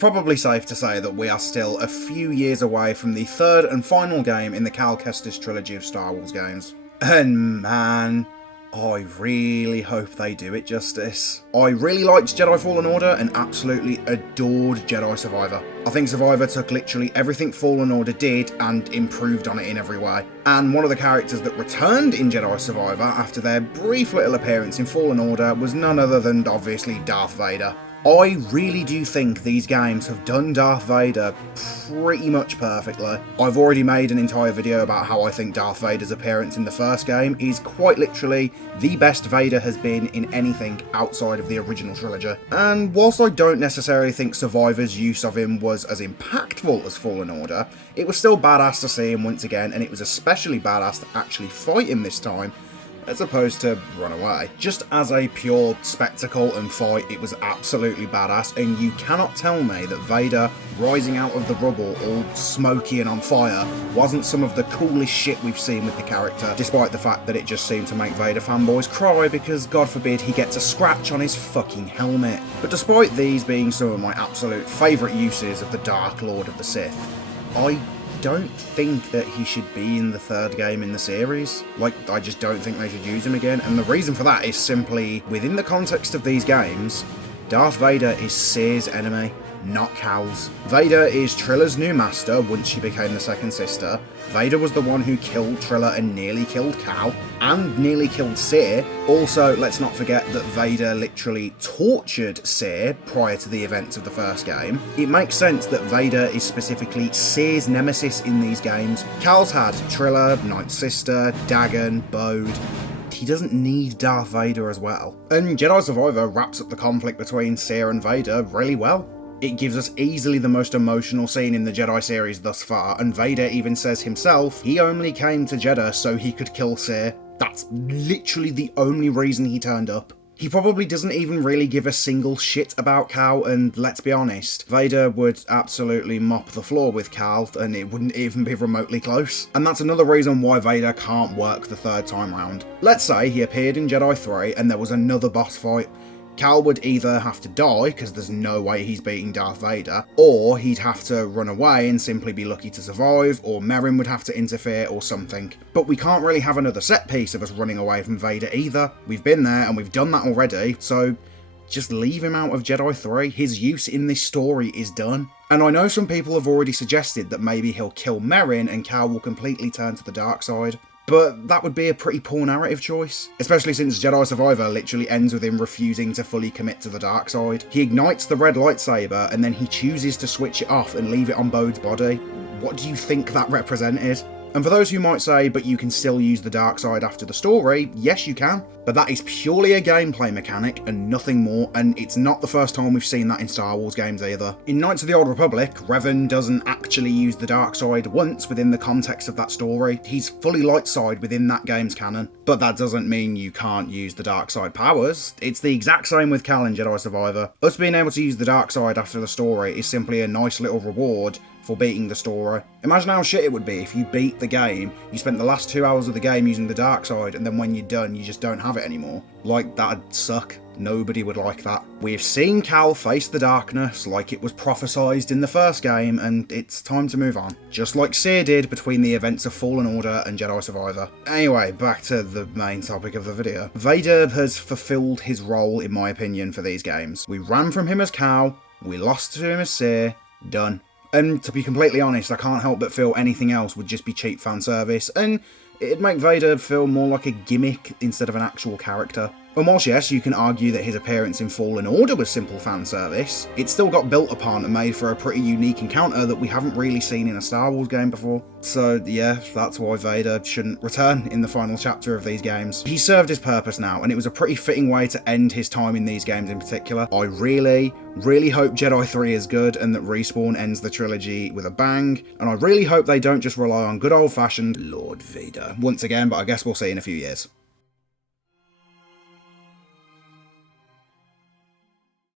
probably safe to say that we are still a few years away from the third and final game in the Cal Kestis trilogy of Star Wars games. And man, I really hope they do it justice. I really liked Jedi Fallen Order and absolutely adored Jedi Survivor. I think Survivor took literally everything Fallen Order did and improved on it in every way. And one of the characters that returned in Jedi Survivor after their brief little appearance in Fallen Order was none other than obviously Darth Vader. I really do think these games have done Darth Vader pretty much perfectly. I've already made an entire video about how I think Darth Vader's appearance in the first game is quite literally the best Vader has been in anything outside of the original trilogy. And whilst I don't necessarily think Survivor's use of him was as impactful as Fallen Order, it was still badass to see him once again, and it was especially badass to actually fight him this time, as opposed to run away. Just as a pure spectacle and fight, it was absolutely badass, and you cannot tell me that Vader rising out of the rubble all smoky and on fire wasn't some of the coolest shit we've seen with the character, despite the fact that it just seemed to make Vader fanboys cry because, God forbid, he gets a scratch on his fucking helmet. But despite these being some of my absolute favourite uses of the Dark Lord of the Sith, I don't think that he should be in the third game in the series. I just don't think they should use him again, and the reason for that is simply, within the context of these games, Darth Vader is Cere's enemy, not Cal's. Vader is Trilla's new master once she became the second sister. Vader was the one who killed Trilla and nearly killed Cal, and nearly killed Cere. Also, let's not forget that Vader literally tortured Cere prior to the events of the first game. It makes sense that Vader is specifically Cere's nemesis in these games. Cal's had Trilla, Ninth Sister, Dagon, Bode. He doesn't need Darth Vader as well. And Jedi Survivor wraps up the conflict between Cere and Vader really well. It gives us easily the most emotional scene in the Jedi series thus far, and Vader even says himself he only came to Jedha so he could kill Cere. That's literally the only reason he turned up. He probably doesn't even really give a single shit about Cal, and let's be honest, Vader would absolutely mop the floor with Cal, and it wouldn't even be remotely close. And that's another reason why Vader can't work the third time round. Let's say he appeared in Jedi 3 and there was another boss fight. Cal would either have to die, because there's no way he's beating Darth Vader, or he'd have to run away and simply be lucky to survive, or Merrin would have to interfere or something. But we can't really have another set piece of us running away from Vader either. We've been there and we've done that already, so just leave him out of Jedi 3. His use in this story is done. And I know some people have already suggested that maybe he'll kill Merrin and Cal will completely turn to the dark side. But that would be a pretty poor narrative choice, especially since Jedi Survivor literally ends with him refusing to fully commit to the dark side. He ignites the red lightsaber and then he chooses to switch it off and leave it on Bode's body. What do you think that represented? And for those who might say, but you can still use the dark side after the story, yes you can, but that is purely a gameplay mechanic and nothing more, and it's not the first time we've seen that in Star Wars games either. In Knights of the Old Republic, Revan doesn't actually use the dark side once within the context of that story. He's fully light side within that game's canon, but that doesn't mean you can't use the dark side powers. It's the exact same with Cal in Jedi Survivor. Us being able to use the dark side after the story is simply a nice little reward for beating the story. Imagine how shit it would be if you beat the game, you spent the last 2 hours of the game using the dark side, and then when you're done, you just don't have it anymore. That'd suck. Nobody would like that. We've seen Cal face the darkness like it was prophesized in the first game, and it's time to move on. Just like Cere did between the events of Fallen Order and Jedi Survivor. Anyway, back to the main topic of the video. Vader has fulfilled his role, in my opinion, for these games. We ran from him as Cal, we lost to him as Cere, done. And to be completely honest, I can't help but feel anything else would just be cheap fan service, and it'd make Vader feel more like a gimmick instead of an actual character. And whilst yes, you can argue that his appearance in Fallen Order was simple fan service, it still got built upon and made for a pretty unique encounter that we haven't really seen in a Star Wars game before. So yeah, that's why Vader shouldn't return in the final chapter of these games. He served his purpose now, and it was a pretty fitting way to end his time in these games in particular. I really hope Jedi 3 is good and that Respawn ends the trilogy with a bang, and I really hope they don't just rely on good old-fashioned Lord Vader once again, but I guess we'll see in a few years.